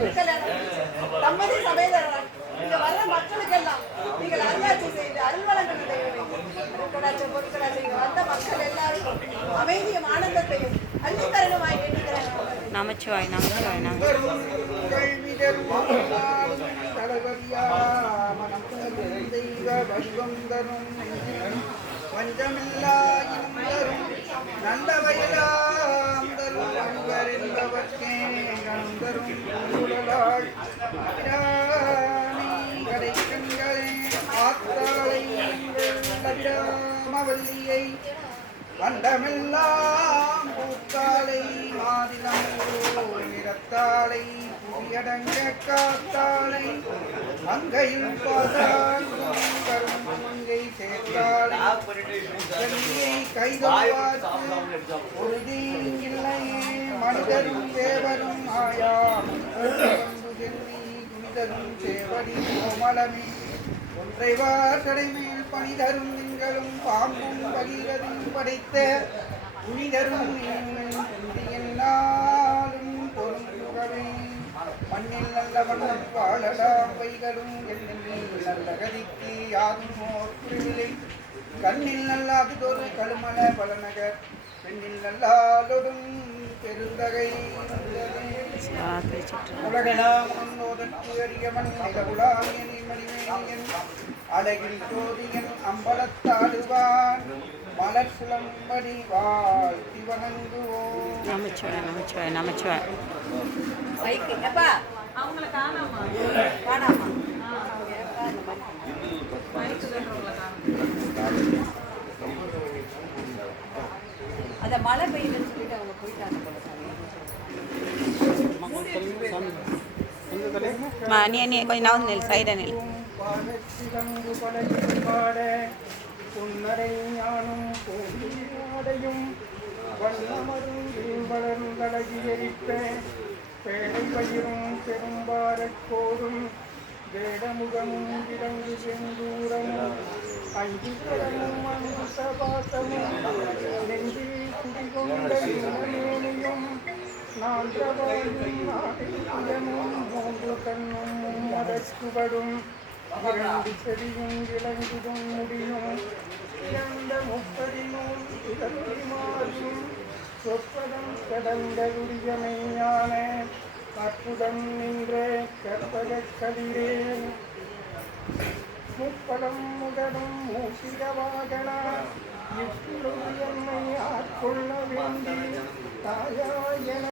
தம்பதி சமேதரன் இங்க வர்ற மக்களுக்கெல்லாம் நீங்கள் அருளாட்சி செய்து அருள்வளங்கள் தெய்வமே பொருட்களாச்சும் பொருட்களாச்சும் இங்க வந்த மக்கள் எல்லாருக்கும் அமைதியும் ஆனந்தத்தையும் அள்ளி தரணுமாய் வேண்டுகிறேன் நமச்சிவாய் நமச்சிவாய் நம தெய்வ வடிவம் தரும் பஞ்சமில்லா இன்பரும் அண்டமெல்லாம் பூத்தாலை மாதிலங்கோ நிறத்தாலை புதியடங்க காத்தாலை மங்கையில் பாதாள் கரும் மங்கை சேர்த்தாலை. செல்வியை கைதொழுவார்க்கு இல்லையே மனிதரும் தேவரும் ஆயா. செல்வி துணிதரும் சேவடி கோமலமே ஒன்றைவார் கடைமேல் பணிதரும் எங்களும் பாம்பும் பகீரதும் படைத்த புனிதரும் எல்லாரும் பொருந்துகவே. மண்ணில் நல்ல வண்ணம் வாழலாம் வைகளும் எண்ணில் நல்ல கதிக்கு யாதும் ஓர் கண்ணில் நல்ல கழுமல பலநகர் பெண்ணில் நல்லாலொடும் பெருந்தகை அழகில் ஜோதியன் அம்பலத்தாடுவான் மலர் சுழம்படி வாழ்த்தி வணங்குவோம் நமச்சிவாய் நமச்சிவாய் நமச்சிவாய் மைக்கு எப்பா அவங்கள காணாமா. காணாமா அத மழை பெய்யுதுன்னு சொல்லிட்டு அவங்க போயிட்டாங்க போல சாமி. நீ நீ கொஞ்சம் நவுந்து நில் சைடாக நில் பாடத்திலங்கு புன்னரை ஞானம் போடியும் வண்ணமருங்கில் வளர்ந்தழகி எரிப்ப பயிரும் வேடமுகமும் விலங்கு செந்தூரமும் அஞ்சு கடமும் சபாசமும் நெஞ்சில் குடிகொண்ட மூன்று கண்ணும் மதக்குபடும் இரண்டு செடியும் விளங்குதும் முடியும் இரண்ட முப்பதினும் இறந்தி மாறும் சொற்பதம் கடந்த உரியமையான அற்புதம் நின்ற கற்பகக் கதிரேன் முப்பலம் முதலும் மூசிக இப்பொழுது என்னை ஆட்கொள்ள வேண்டி தாயாயன